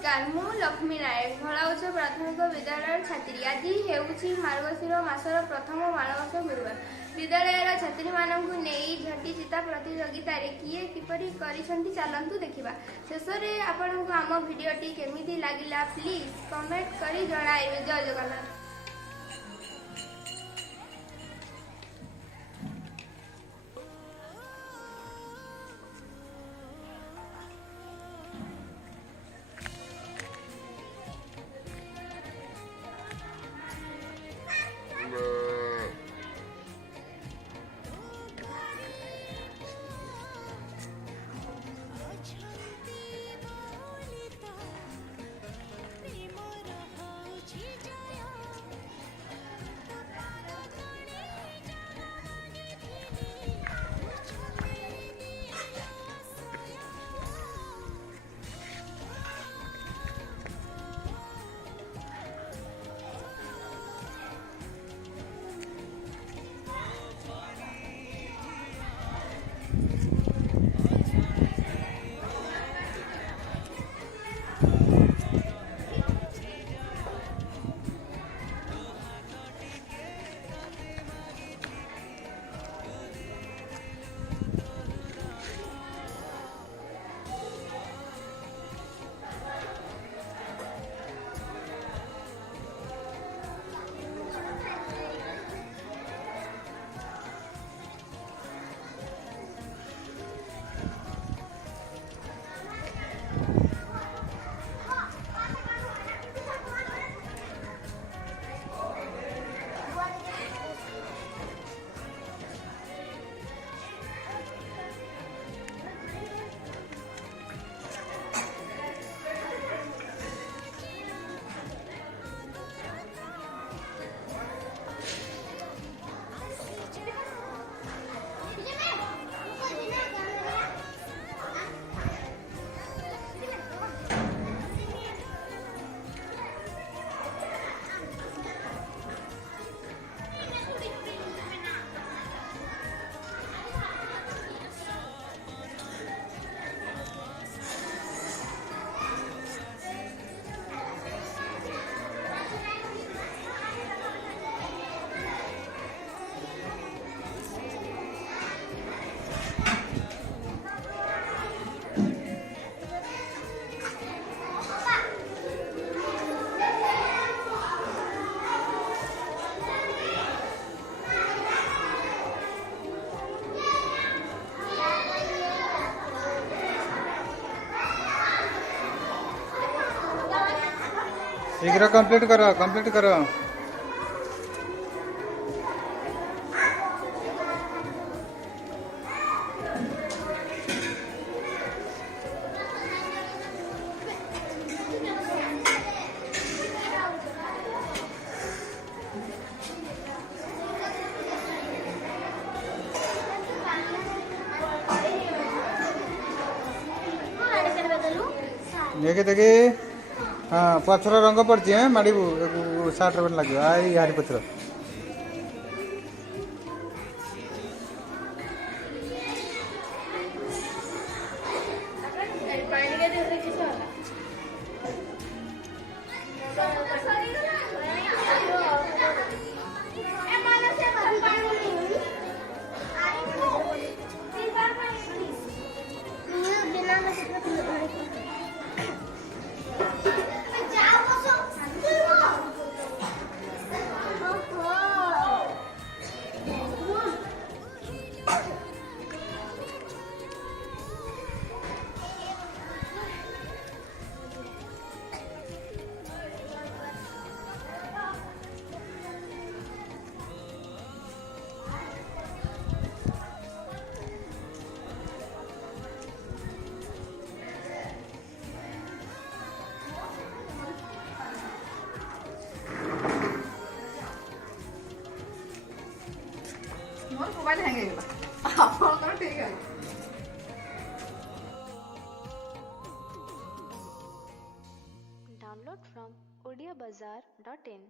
नमस्कार मु लक्ष्मी नायक भलाउच प्राथमिक विद्यालय छात्री आज हेउछि मार्गशीर मासर प्रथम माणवस गुरुवार विद्यालय छात्री मानकु नेई झटी चिता प्रतियोगिता रे किए किपरि करिसंती चलंतु देखिबा शेष रे आपनकु आम वीडियोटी केमिति लागिला प्लीज कमेंट करी जणाइबे। जय जगन्नाथ। शीघ्र कंप्लीट करो कंप्लीट करो। देखे देखे हाँ पथर रंग पड़ी है माड़ू सार्ट लगे आई हारी पथर मोबाइल हैंग ହେଇଗଲା ଆପଣଙ୍କର ଠିକ ଅଛି। Download from odiabazaar.in